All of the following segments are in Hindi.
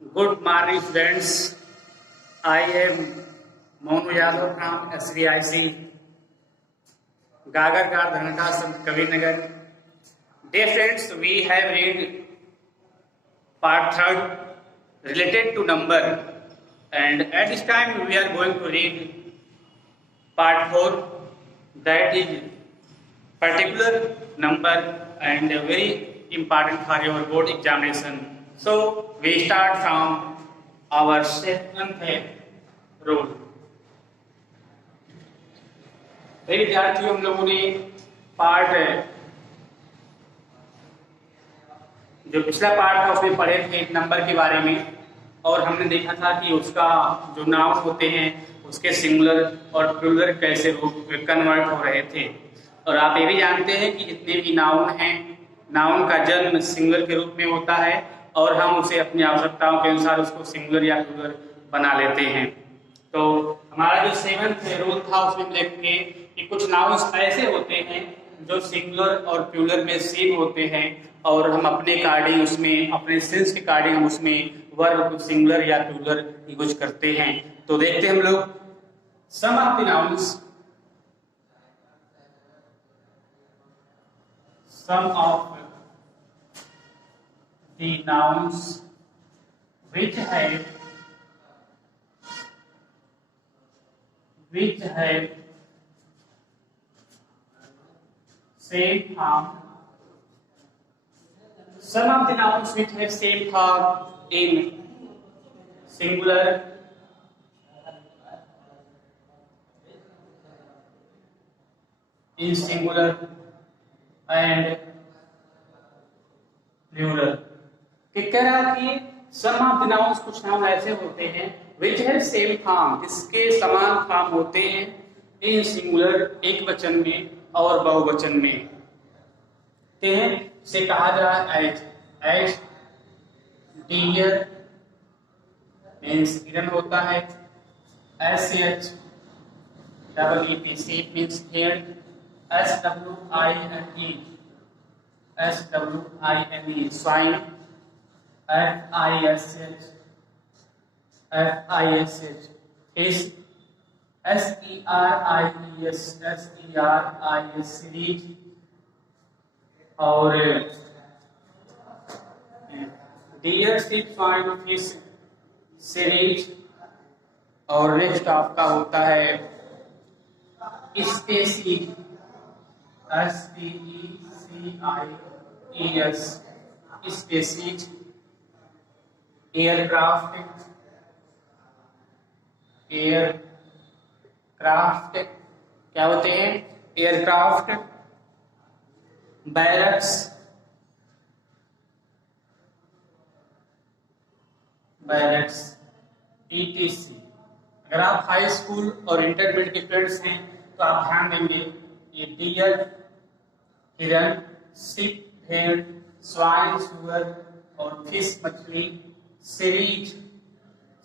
Good morning, students. I am Monu Yadav from SVIC, Gagarkar, Dhanka, Kavinagar. Dear friends, we have read part 3rd related to number, and at this time we are going to read part 4, that is particular number and very important for your board examination. So we start from our 7th rule. विद्यार्थियों हम लोगों ने पार्ट जो पिछला पार्ट था उसमें पढ़े थे नंबर के बारे में, और हमने देखा था कि उसका जो नाउन होते हैं उसके सिंगुलर और प्लूरल कैसे कन्वर्ट हो रहे थे। और आप ये भी जानते हैं कि जितने भी नाउन हैं, नाउन का जन्म सिंगुलर के रूप में होता है और हम उसे अपनी आवश्यकताओं के अनुसार उसको सिंगुलर या प्लूरल बना लेते हैं। तो हमारा जो 7th रूल था उसमें देखेंगे कि कुछ नाउन्स ऐसे होते हैं जो सिंगुलर और प्लूरल में सेम होते हैं, और हम अपने अकॉर्डिंग उसमें, अपने सेंस के अकॉर्डिंग हम उसमें वर्ब को सिंगुलर या प्लूरल यूज करते हैं। तो देखते हैं हम लोग some of the nouns, some of the nouns which have same form. Some of the nouns which have same form in singular and plural. कह रहा कि सम ऑफ द नाउन्स, कुछ नाउन ऐसे होते हैं which have same form, जिसके समान फॉर्म होते हैं इन सिंगुलर एक वचन में और बहुवचन में। से कहा जा रहा है एज डियर मीन्स हिरन होता है, SH double ETC means head, SWINE swine, FISH fish, SERIES series, और deer sheep swine fish series. और नेक्स्ट आपका होता है स्पेसीज, SPECIES स्पेसीज, एयरक्राफ्ट क्या होते हैं, एयरक्राफ्ट, बैरक्स ETC। अगर आप हाई स्कूल और इंटरमीडिएट के स्टूडेंट्स हैं तो आप ध्यान देंगे ये डियर हिरन, शिप भेड़, स्वाइन सुअर और फिश मछली, सीरीज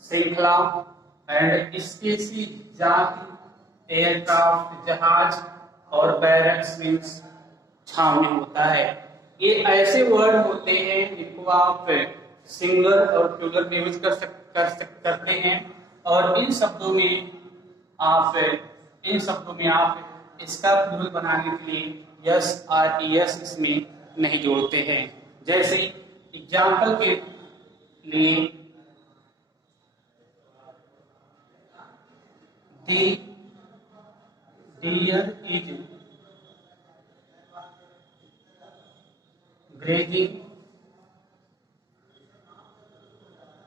श्रृंखला, एंड स्पीसीज जाति, एयरक्राफ्ट जहाज, और बैरक्स मीन्स छावनी होता है। ये ऐसे वर्ड होते हैं जिनको आप सिंगुलर और प्लूरल में यूज करते हैं, और इन शब्दों में आप इसका प्लूरल बनाने के लिए SRES इसमें नहीं जोड़ते हैं। जैसे एग्जाम्पल के लिए The deer is grazing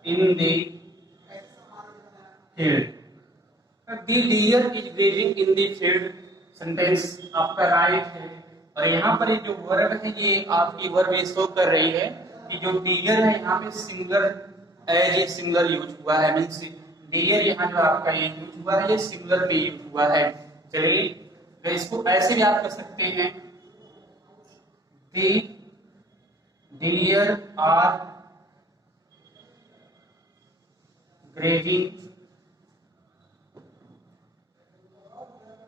in the field. The deer is grazing in the field sentence आपका राइट है। और यहाँ पर जो वर्ब है ये आपकी वर्ब ये शो कर रही है कि जो डियर है यहाँ पे singular as a singular use हुआ है, मीन्स डियर यहाँ जो आपका ये यूज हुआ है ये सिंगुलर में यूज हुआ है। चलिए तो इसको ऐसे भी आप कर सकते हैं, the deer are grazing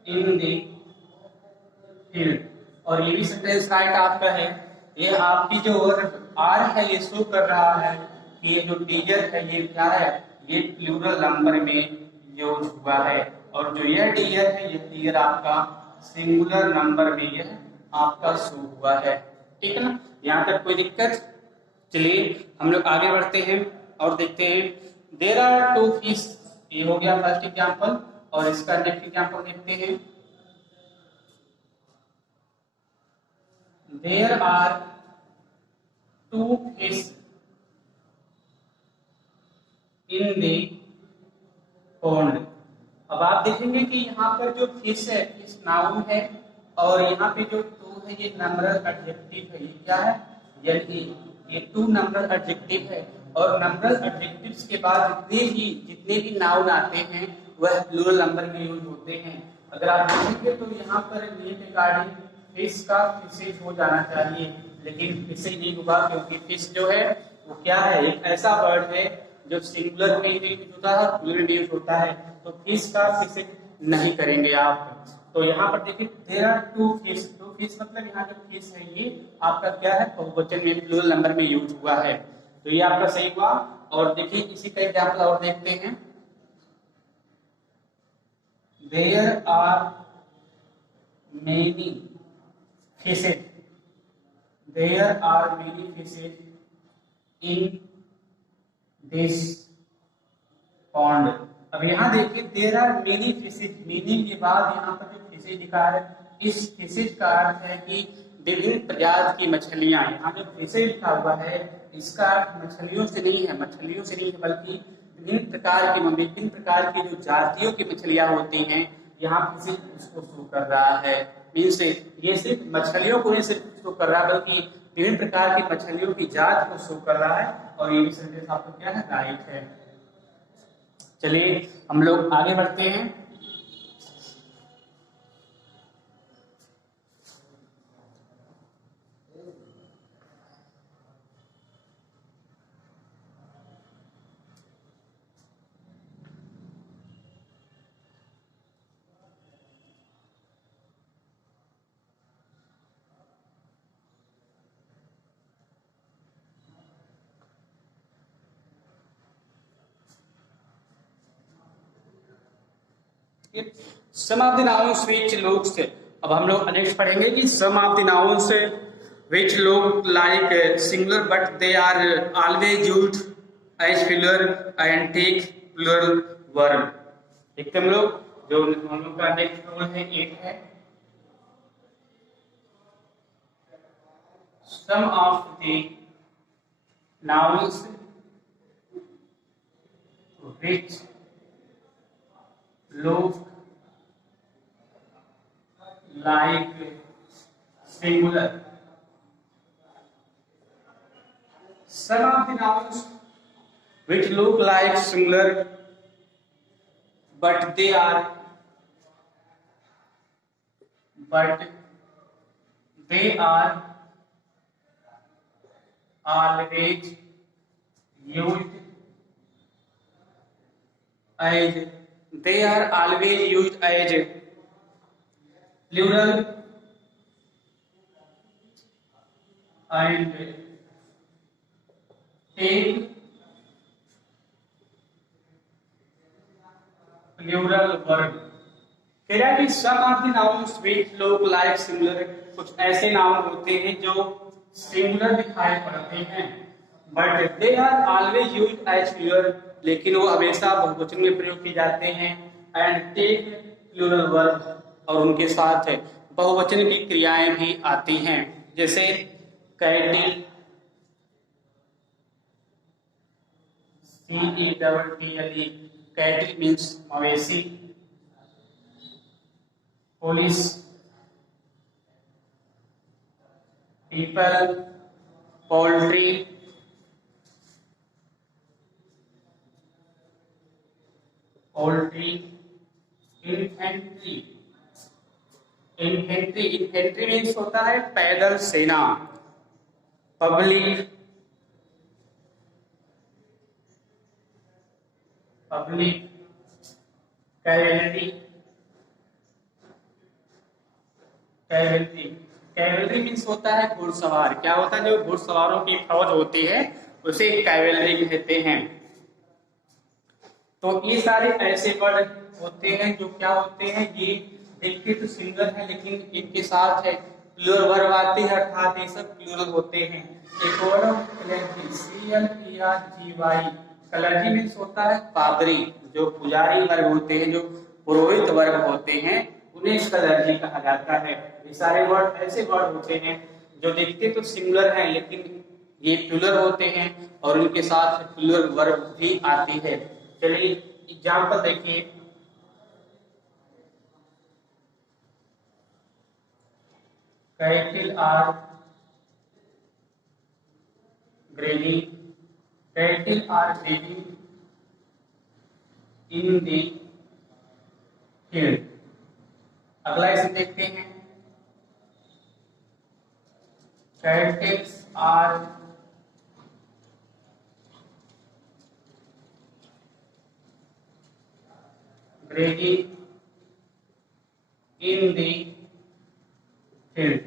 in the field. और ये भी सेंटेंस राइट आपका है। ये आपकी जो आर है ये शो कर रहा है कि ये जो डियर है ये क्या है, ये प्लूरल नंबर में यूज हुआ है, और जो यह डियर है ये डियर आपका सिंगुलर नंबर में यह आपका शो हुआ है। ठीक है ना, यहाँ तक कोई दिक्कत? चलिए हम लोग आगे बढ़ते हैं और देखते हैं। देयर आर टू फिश, ये हो गया फर्स्ट एग्जांपल, और इसका नेक्स्ट एग्जांपल देखते हैं। There are two fish in the pond. अब आप देखेंगे कि यहाँ पर जो फिश है, फिश नाउन है, और यहाँ पे जो टू है ये नंबरल एडजेक्टिव है। ये क्या है, यानी ये टू नंबरल एडजेक्टिव है, और नंबरल एडजेक्टिव्स के बाद जितने भी नाउन आते हैं वह प्लूरल नंबर में यूज होते हैं। अगर आप देखेंगे तो यहाँ पर नीड रिगार्डिंग फिश का फिशेज हो जाना चाहिए, लेकिन फिशेज नहीं होगा, क्योंकि फिश जो है वो क्या है, एक ऐसा वर्ड है जो सिंगुलर में यूज होता है और प्लूरल में यूज होता है, तो फिश का फिशेज नहीं करेंगे आप। तो यहाँ पर देखिए there are two fish, two fish मतलब यहाँ जो फिश है ये आपका क्या है, बहुवचन में प्लूरल नंबर में यूज हुआ है, तो ये आपका सही हुआ। और देखिए इसी का एग्जांपल और देखते हैं। There are many fishes, there are many fishes in this pond. अब यहाँ देखिए there are many fishes, many के बाद यहाँ पर जो फिशेज लिखा है, इस फिशेज का अर्थ है कि विभिन्न प्रजाति की मछलियां। यहाँ जो फिशेज लिखा हुआ है इसका अर्थ मछलियों से नहीं है, मछलियों से नहीं है, बल्कि विभिन्न प्रकार की जो जातियों की मछलियां होती हैं, यहाँ फिशेज उसको शो कर रहा है। मीन्स ये सिर्फ मछलियों को नहीं सिर्फ शो कर रहा है, बल्कि विभिन्न प्रकार की मछलियों की जात को शो कर रहा है, और ये भी सेंटेंस आपको क्या है, राइट है। चलिए हम लोग आगे बढ़ते हैं। Some of the nouns which looks, अब हम लोग नेक्स्ट पढ़ेंगे कि some of the nouns which look like singular but they are always used as plural and take plural verb. देखते हम लोग, जो हम लोग का नेक्स्ट रूल है 8 है। Some of the nouns which look like singular, some of the nouns which look like singular but they are always used as plural and take plural verb. कह रहा है कि some of the nouns which look like singular, कुछ ऐसे नाउन होते हैं जो सिंगुलर दिखाई पड़ते हैं, but they are always used as plural, लेकिन वो हमेशा बहुवचन में प्रयोग किए जाते हैं, एंड टेक प्लूरल वर्ब, और उनके साथ बहुवचन की क्रियाएं भी आती हैं, जैसे कैटिल, CATTLE, कैटिल मीन्स मवेशी, police, people, poultry, infantry, infantry means होता है पैदल सेना, पब्लिक कैवेलरी, कैवेलरी मीन्स होता है घुड़सवार। क्या होता है, जो घुड़सवारों की फौज होती है उसे कैवेलरी कहते हैं। तो ये सारे ऐसे वर्ड होते हैं जो क्या होते हैं, ये देखते तो सिंगल है लेकिन इनके साथ है प्लूरल वर्ब आते हैं, अर्थात ये सब प्लूरल होते हैं। एक word of clergy, CLERGY, clergy means होता है पादरी, जो पुजारी वर्ग होते हैं, जो पुरोहित वर्ग होते हैं, उन्हें क्लर्जी कहा जाता है। ये सारे वर्ड ऐसे वर्ड होते हैं जो देखते तो सिंगुलर हैं लेकिन ये प्लूरल होते हैं और उनके साथ प्लूरल वर्ब भी आती है। चलिए एग्जाम्पल देखिए, cattle are grazing, cattle are grazing in the field. अगला इसे देखते हैं, cattles are grazing in the field.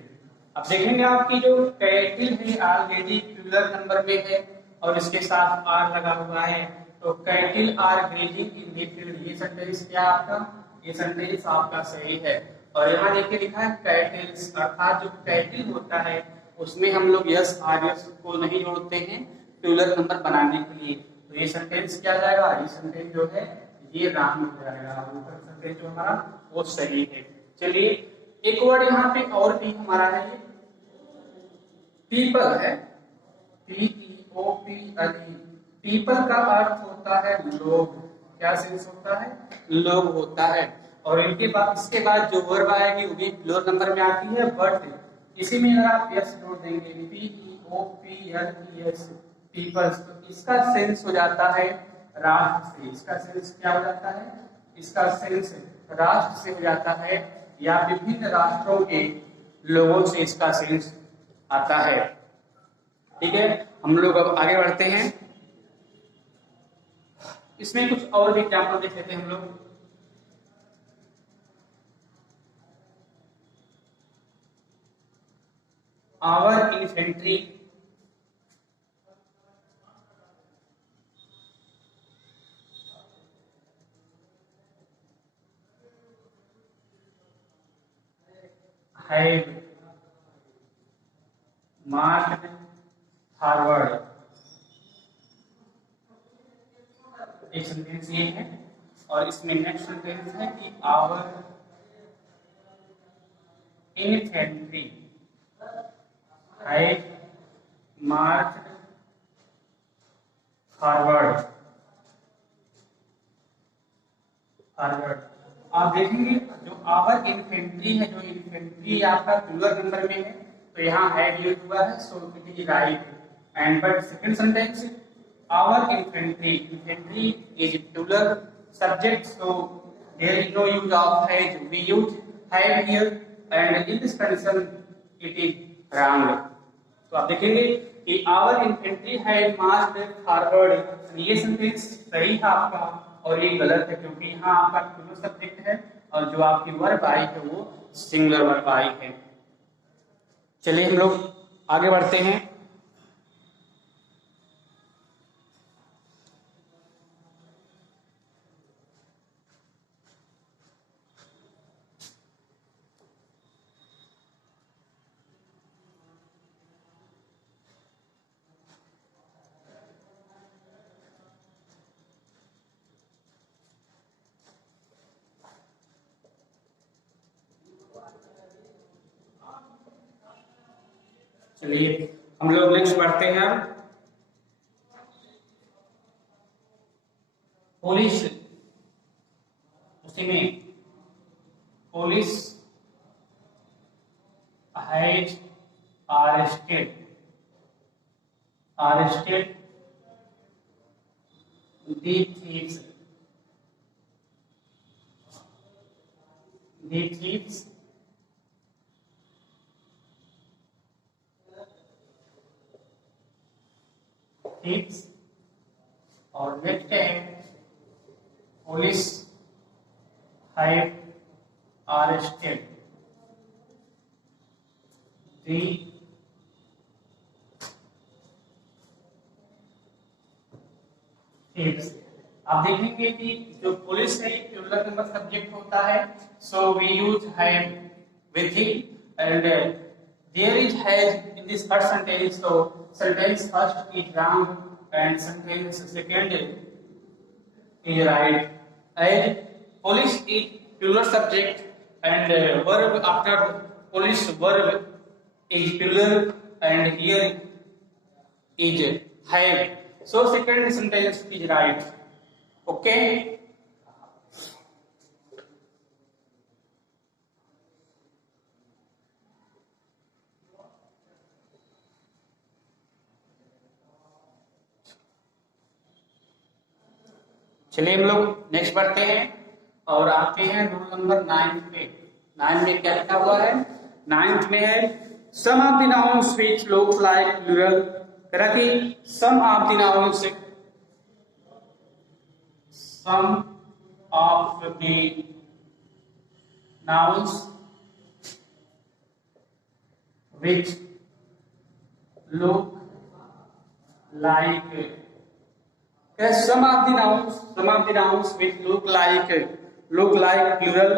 अब देखेंगे आपकी जो कैटल है ऑलरेडी प्लूरल नंबर में है और इसके साथ आर लगा हुआ है, तो cattle are grazing in the field, ये सेंटेंस क्या आपका, ये सेंटेंस आपका सही है। और यहाँ देखिए लिखा है कैटल्स, अर्थात जो कैटल होता है उसमें हम लोग यस आर यस को नहीं जोड़ते हैं प्लूरल नंबर बनाने के लिए, तो ये सेंटेंस क्या जाएगा, ये सेंटेंस जो है ये रॉन्ग हो जाएगा, सेंटेंस जो हमारा वो सही है। चलिए एक वर्ड यहाँ पे और भी हमारा है, ये पीपल है, PEOPLE। पीपल का अर्थ होता है लोग, क्या सेंस होता है, लोग होता है। और इनके बाद इसके बाद जो वर्ब आएगी वो भी प्लूरल नंबर में आती है, बट इसी में अगर आप यस जोड़ देंगे, PEOPLES, पीपल्स, तो इसका सेंस हो जाता है राष्ट्र से। इसका सेंस क्या हो जाता है, इसका सेंस राष्ट्र से हो जाता है या विभिन्न राष्ट्रों के लोगों से इसका सेंस आता है। ठीक है, हम लोग अब आगे बढ़ते हैं, इसमें कुछ और भी एग्जाम्पल देख लेते हैं हम लोग। Our infantry have marched forward, एक सेंटेंस ये है। और इसमें नेक्स्ट सेंटेंस है कि our infantry have marched forward. Forward आप देखेंगे जो आवर इन्फेंट्री है, जो इन्फेंट्री आपका प्लूरल नंबर में है, तो यहाँ हैव यूज हुआ है, so it is right. And but second sentence, our infantry, infantry is plural subject, so there is no use of has, we use have here and in this condition it is wrong. तो आप देखेंगे कि our infantry had marched forward, ये सेंटेंस सही है आपका और ये गलत है क्योंकि यहाँ आपका प्लूरल सब्जेक्ट है और जो आपकी वर्ब आई है वो सिंगुलर वर्ब आई है। चलिए हम लोग आगे बढ़ते हैं। चलिए हम लोग नेक्स्ट बढ़ते हैं। पुलिस, उसी में police has arrested the thieves, thieves और नेक्स्ट है पुलिस हैव arrested the ठीक है। आप देखेंगे कि जो पुलिस है प्लूरल नंबर सब्जेक्ट होता है, so we use have with him and there is has in this first sentence, so sentence first is wrong and sentence second is right. And police is plural subject and verb after police verb is plural and here is have, so second sentence is right. Okay. चलिए हम लोग नेक्स्ट बढ़ते हैं और आते हैं रूल नंबर 9 पे। 9 में क्या लिखा हुआ है? 9 में है some of the nouns which look like plural, कि some of the nouns, some of the nouns which look like, some of the nouns which look like plural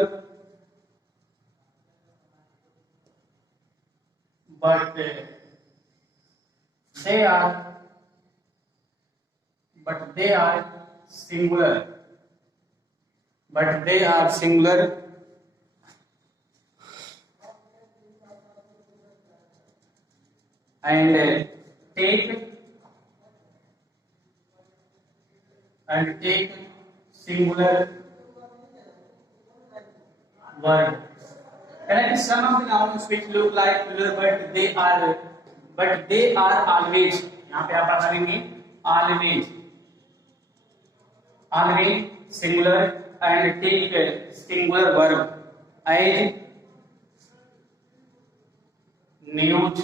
but they are singular, and take singular word. Correct. Some of the nouns which look like plural but they are always, यहाँ पे आप बताएंगे always singular and take singular verb as news.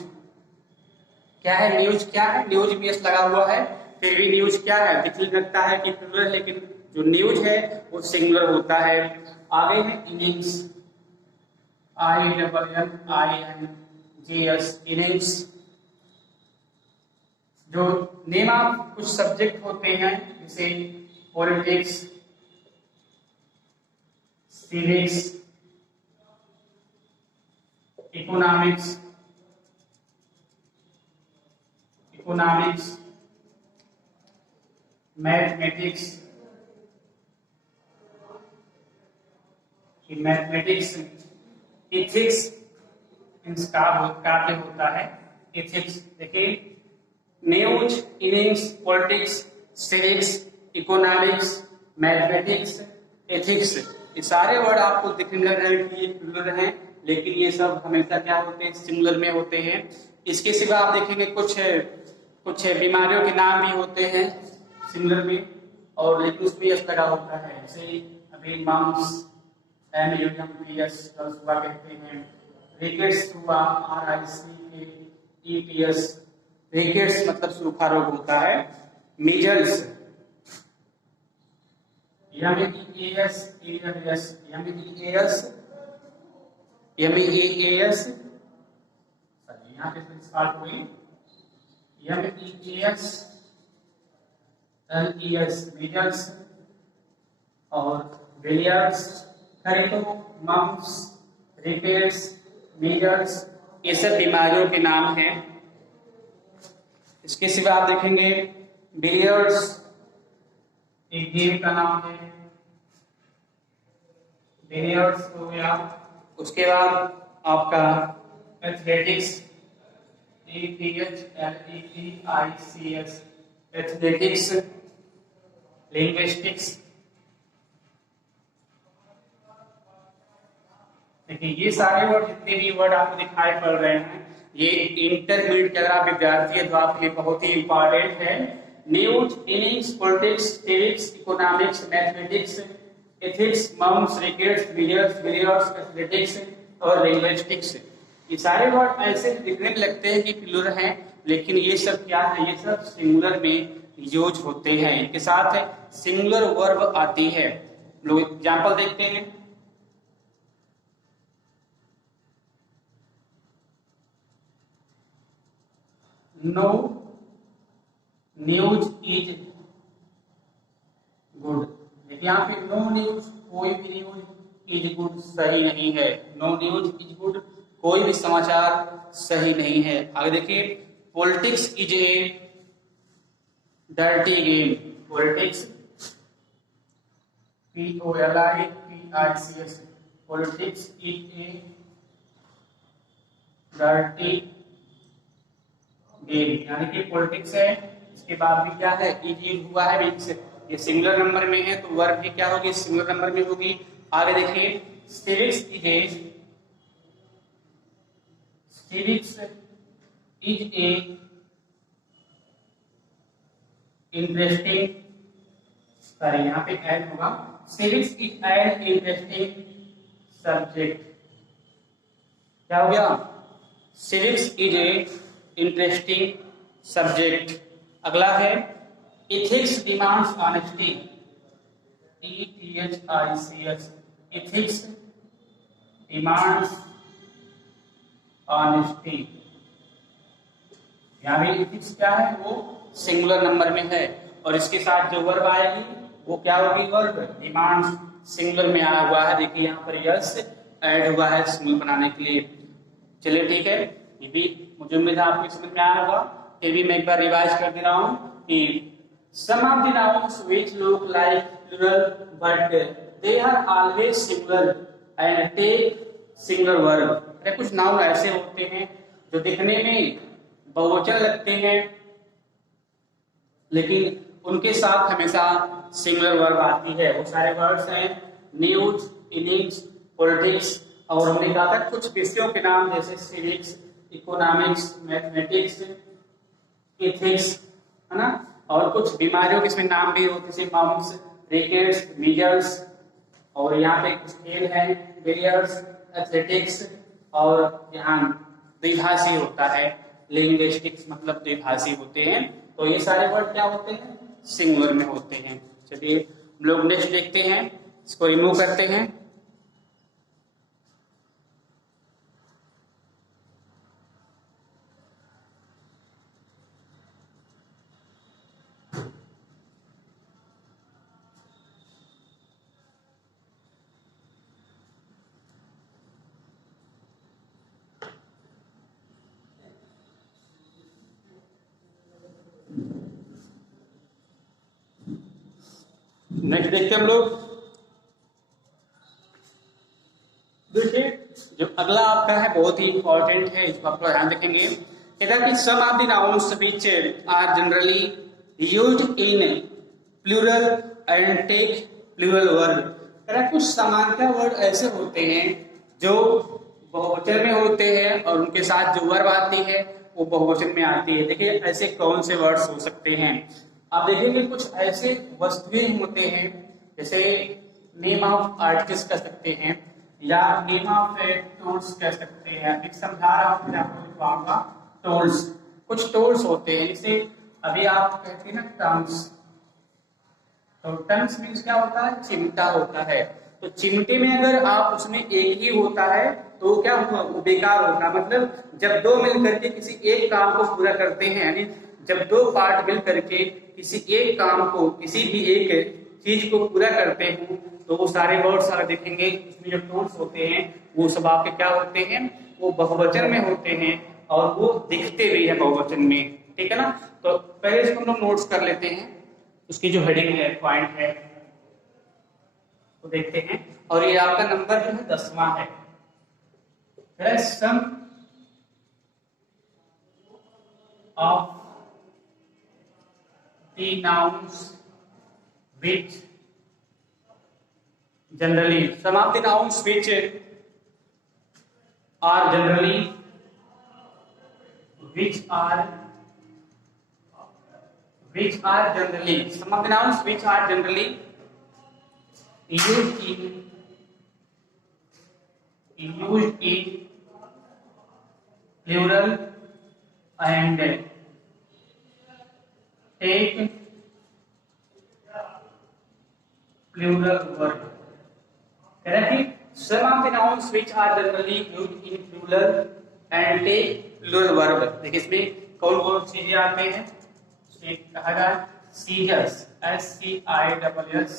क्या है न्यूज? क्या है न्यूज में एस लगा हुआ है, फिर भी न्यूज क्या है, दिखने लगता है कि प्लूरल, लेकिन जो न्यूज है वो सिंगुलर होता है। आगे है इनिंग्स, INNINGS, इनिंग्स। जो नेम ऑफ कुछ सब्जेक्ट होते हैं जैसे politics, civics, economics, mathematics, ethics, इनका काव्य होता है इथिक्स। देखिए news, innings, politics, civics, economics, mathematics, ethics, ये सारे वर्ड आपको दिखने लग रहे हैं कि ये प्लूरल हैं, लेकिन ये सब हमेशा क्या होते हैं? सिंगुलर में होते हैं। इसके सिवा आप देखेंगे कुछ बीमारियों के नाम भी होते हैं सिंगुलर में, और लेकिन उसमें यस लगा होता है, जैसे अभी मम्स, MUMPS सुबह कहते हैं, रिकेट्स हुआ RICKETS, रिकेट्स मतलब सूखा रोग होता है, मीजल्स, MEAS, यहाँ पे स्टार्ट हुई MEAS, LES मीजल्स, और बिलियर्ड्स, मम्स, रिकेट्स, मीजल्स, ये सब बीमारियों के नाम हैं। इसके सिवा आप देखेंगे बिलियर्ड्स एक गेम का नाम है, बिलियर्ड्स हो गया। उसके बाद आपका एथलेटिक्स, ETHLETICS, एथलेटिक्स, लिंग्विस्टिक्स। देखिए ये सारे वर्ड, जितने भी वर्ड आपको दिखाई पड़ रहे हैं, ये इंटरमीडिएट के अगर आप विद्यार्थी है तो आपके लिए बहुत ही इंपॉर्टेंट है। News, innings, politics, civics, economics, mathematics, ethics, mumps, rickets, billiards, athletics और लिंग्विस्टिक्स, ये सारे वर्ड ऐसे दिखने में लगते हैं कि प्लूरल हैं, लेकिन ये सब क्या है? ये सब सिंगुलर में यूज होते हैं। इनके साथ सिंगुलर वर्ब आती है। लोग एग्जांपल देखते हैं। No news is good. देखिए यहाँ पे नो न्यूज, कोई भी न्यूज इज गुड सही नहीं है। नो न्यूज इज गुड, कोई भी समाचार सही नहीं है। आगे देखिए, politics is a dirty game. Politics POLITICS, politics is a dirty game, यानी कि पॉलिटिक्स है, इसके बाद भी क्या है, इज हुआ है, मीन्स ये सिंगुलर नंबर में है तो वर्ब भी क्या होगी, सिंगुलर नंबर में होगी। आगे देखिए, civics is a interesting, sorry यहाँ पे ऐड होगा, civics is an interesting subject. क्या हो गया, civics is a interesting subject. अगला है, ethics demands honesty, ETHICS, ethics demands honesty. यहाँ भी इथिक्स क्या है, वो सिंगुलर नंबर में है और इसके साथ जो वर्ब आएगी वो क्या होगी, वर्ब डिमांड्स सिंगुलर में आया हुआ है। देखिए यहाँ पर यस ऐड हुआ है सिंगुलर बनाने के लिए। चलिए ठीक है, ये भी मुझे उम्मीद है आपको समझ में आया होगा। फिर भी मैं एक बार रिवाइज कर दे रहा हूँ कि some of the nouns which look like plural but they are always singular and take singular verb। अरे कुछ नाउन ऐसे होते हैं जो दिखने में बहुवचन लगते हैं लेकिन उनके साथ हमेशा सिंगुलर वर्ब आती है। वो सारे वर्ड्स हैं न्यूज, इनिंग्स, पॉलिटिक्स, और हमने कहा था कुछ विषयों के नाम जैसे सिविक्स, इकोनॉमिक्स, मैथमेटिक्स, एथिक्स, है ना, और कुछ बीमारियों के इसमें नाम भी होते जैसे मम्स, रिकेट्स, मीजल्स, और यहाँ पे कुछ खेल हैं बिलियर्ड्स, एथलेटिक्स, और यहाँ द्विभाषी होता है लिंग्विस्टिक्स, मतलब द्विभाषी होते हैं। तो ये सारे वर्ड क्या होते हैं, सिंगुलर में होते हैं। चलिए हम लोग नेक्स्ट देखते हैं, इसको रिमूव करते हैं। नेक्स्ट देखते हैं हम लोग। देखिए जो अगला आपका है बहुत ही इंपॉर्टेंट है, इसको आप ध्यान रखेंगे। कहता है कि some of the nouns which are generally used in plural and take plural verb. कहता है कुछ समानता वर्ड ऐसे होते हैं जो बहुवचन में होते हैं और उनके साथ जो वर्ब आती है वो बहुवचन में आती है। देखिए ऐसे कौन से वर्ड्स हो सकते हैं, आप देखेंगे कुछ ऐसे वस्तुएं होते हैं जैसे नेम ऑफ आर्टिस्ट कह सकते हैं या नेम ऑफ टूल्स कह सकते हैं। एक समझा रहा हूँ, फिर आपको लिखवाऊंगा टूल्स। कुछ टूल्स होते हैं जैसे अभी आप कहते हैं ना टर्म्स, तो टर्म्स मीन्स क्या होता है, चिमटा होता है। तो चिमटे में अगर आप उसमें एक ही होता है तो क्या हुआ, बेकार होता। मतलब जब दो मिल करके किसी एक काम को पूरा करते हैं, यानी जब दो पार्ट मिल करके किसी एक काम को, किसी भी एक चीज को पूरा करते हैं तो वो सारे वर्ड्स अगर देखेंगे इसमें जो टूल्स होते हैं वो सब आपके क्या होते हैं, वो बहुवचन में होते हैं और वो दिखते भी है बहुवचन में। ठीक है ना, तो पहले इसको हम लोग नोट्स कर लेते हैं, उसकी जो हेडिंग है, पॉइंट है वो देखते हैं। और ये आपका नंबर जो है 10वां है। Some of the nouns which generally, some of the nouns which are generally some of the nouns which are generally used in plural and take plural verb। Correct? Some of the nouns which are generally used in plural and take plural verb। देखिए इसमें कौन कौन चीजें आते हैं, एक कहा जाए सीजर्स, SEISSORS।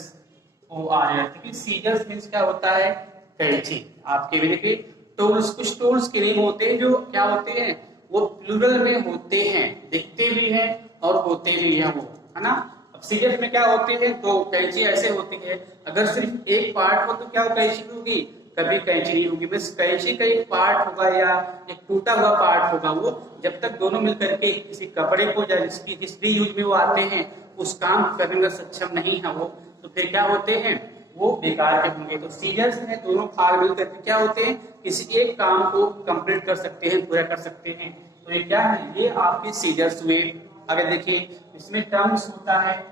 देखिए सीजर्स मीन्स क्या होता है, कैंची। आपके भी देखिए टूल्स, कुछ टूल्स के नेम होते हैं जो क्या होते हैं, वो प्लूरल में होते हैं, दिखते भी हैं और होते भी हैं वो, है ना। अब सीजर्स में क्या होते हैं, तो कैंची ऐसे होती है, अगर सिर्फ एक पार्ट हो तो क्या वो कैंची होगी, कभी कैंची नहीं होगी। बस कैंची का एक पार्ट होगा या एक टूटा हुआ पार्ट होगा, वो जब तक दोनों मिलकर के किसी कपड़े को या जिसकी जिस भी यूज में वो आते हैं उस काम करने में सक्षम नहीं है वो, तो फिर क्या होते हैं, वो बेकार के होंगे। तो सीजर्स में दोनों फाल मिलकर के क्या होते हैं, किसी एक काम को कंप्लीट कर सकते हैं, पूरा कर सकते हैं। तो ये क्या है, ये आपके सीजर्स हुए। अगर देखिए इसमें टर्म्स होता है,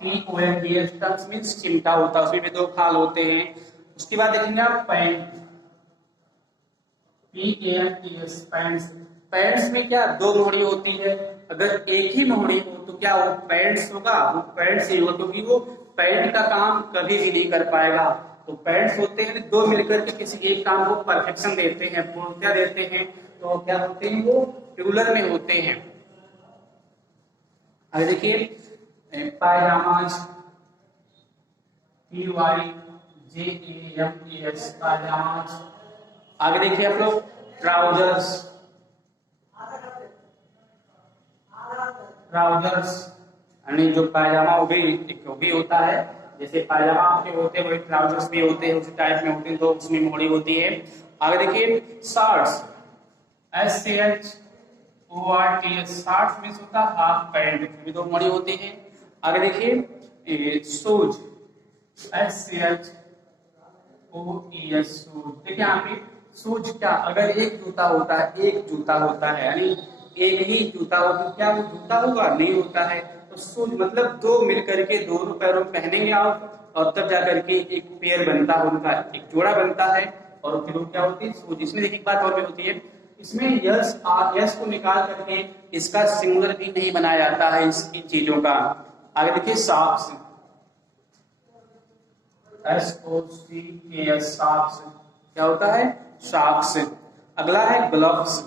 TOMS, टर्म्स मीन्स चिमटा होता है, उसमें भी दो फाल होते हैं। उसके बाद देखेंगे आप पैंट, PANTS, पैंट्स। पैंट्स में क्या दो मोहरी होती है, अगर एक ही मोहरी हो तो क्या वो पैंट्स होगा, वो पैंट्स ही होगा, क्योंकि वो पैंट का काम कभी भी नहीं कर पाएगा। तो पैंट्स होते हैं दो मिलकर के किसी एक काम को परफेक्शन देते हैं, पूर्णता देते हैं, तो क्या होते हैं, वो प्लूरल में होते हैं। अब देखिए पायजामाज, PYJAMAS, पायजामाज। आगे देखिए आप लोग ट्राउजर्स, यानी जो पायजामा वो भी होता है, जैसे पायजामा आपके होते हैं वही ट्राउजर्स भी होते हैं, उसी टाइप में होते हैं, तो उसमें मोड़ी होती है। आगे देखिए शॉर्ट्स, SHORTS, शॉर्ट्स मींस होता है हाफ पैंट, भी दो मोड़ी होती है। आगे देखिए शूज, SCHOES, शूज। देखिए यहाँ पे शूज क्या, अगर एक जूता होता है, यानी एक ही जूता हो तो क्या वो जूता होगा, नहीं होता है। तो शूज मतलब दो मिलकर के दोनों पैरों में पहनेंगे आप, और तब जाकर के एक पेयर बनता है, उनका एक जोड़ा बनता है, और फिर वो क्या होती है शूज। इसमें देखिए एक बात और भी होती है, इसमें यस को निकाल करके इसका सिंगुलर भी नहीं बनाया जाता है इन चीजों का। आगे देखिए सॉक्स, SOCKS, सॉक्स क्या होता है, सॉक्स। अगला है ग्लव्स,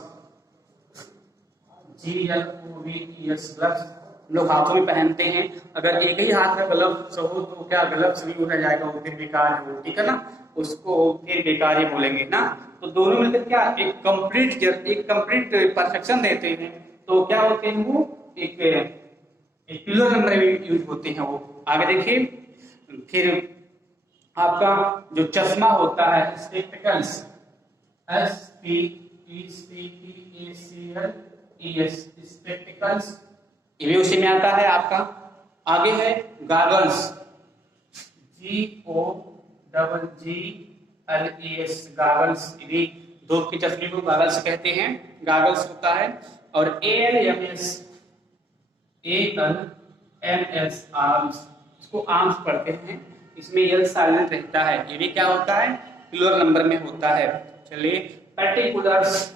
GLOVES, ग्लव्स हम लोग हाथों में पहनते हैं। अगर एक ही हाथ का ग्लव्स हो तो क्या ग्लव्स नहीं उठा जाएगा, वो फिर बेकार है वो, ठीक है ना, उसको फिर बेकार ही बोलेंगे ना। तो दोनों मिलकर क्या एक कंप्लीट परफेक्शन देते हैं, तो क्या होते हैं वो एक किलो नंबर में यूज होते हैं वो। आगे देखिए फिर आपका जो चश्मा होता है स्पेक्टिकल्स, SPECTACLES, स्पेक्टिकल्स, ये भी उसी में आता है आपका। आगे है गागल्स, GOGGLES, गागल्स, ये भी धूप के चश्मे को गागल्स कहते हैं, गागल्स होता है। और ALMS, आर्म्स, इसको आर्म्स पढ़ते हैं, इसमें यल साइलेंट रहता है, ये भी क्या होता है, प्लूरल नंबर में होता है। चलिए पर्टिकुलर्स,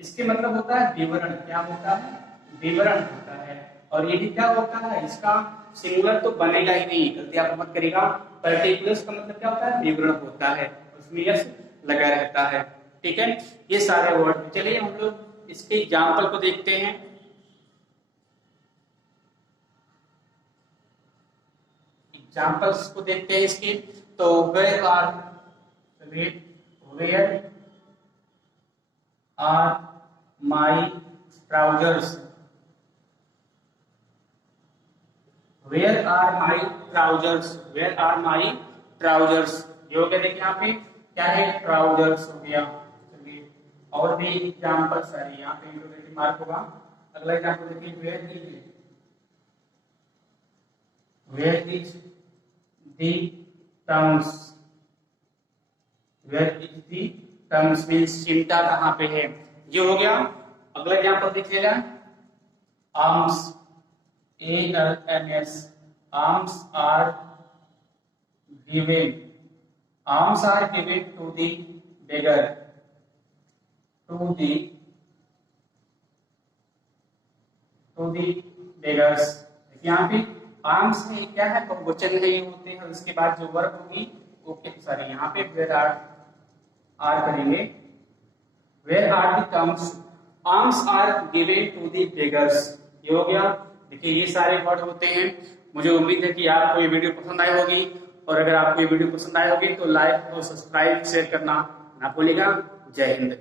इसके मतलब होता है विवरण, क्या होता है, विवरण होता है। और ये भी क्या होता है, इसका सिंगुलर तो बनेगा ही नहीं, गलती आप मत करिएगा। पर्टिकुलर्स का मतलब क्या होता है, विवरण होता है, उसमें यस लगा रहता है, ठीक है। ये सारे वर्ड, चलिए हम लोग इसके एग्जाम्पल को देखते हैं। एग्जाम्पल्स को देखते हैं इसके। तो where are my trousers, where are my trousers, ये हो गया। देखिए यहाँ पे क्या है, ट्राउजर्स हो गया। चलिए और भी एग्जाम्पल्स है, यहाँ पे इंट्रोगेटिव मार्क होगा। अगला एग्जाम्पल देखिए, where is the tongs, means चिमटा कहाँ पे है, ये हो गया। अगला एग्जाम्पल देखिएगा, alms, ALMS, alms are given to the beggar, beggars। यहाँ पे आर्म्स में क्या है, बहुवचन नहीं होते हैं, उसके बाद जो वर्ब होगी वो सॉरी यहाँ पे वेयर आर करेंगे, where are the tongs, alms are given to the beggars. ये हो गया। देखिए ये सारे वर्ड होते हैं। मुझे उम्मीद है कि आपको ये वीडियो पसंद आई होगी, और अगर आपको ये वीडियो पसंद आई होगी तो लाइक और सब्सक्राइब शेयर करना ना भूलिएगा। जय हिंद।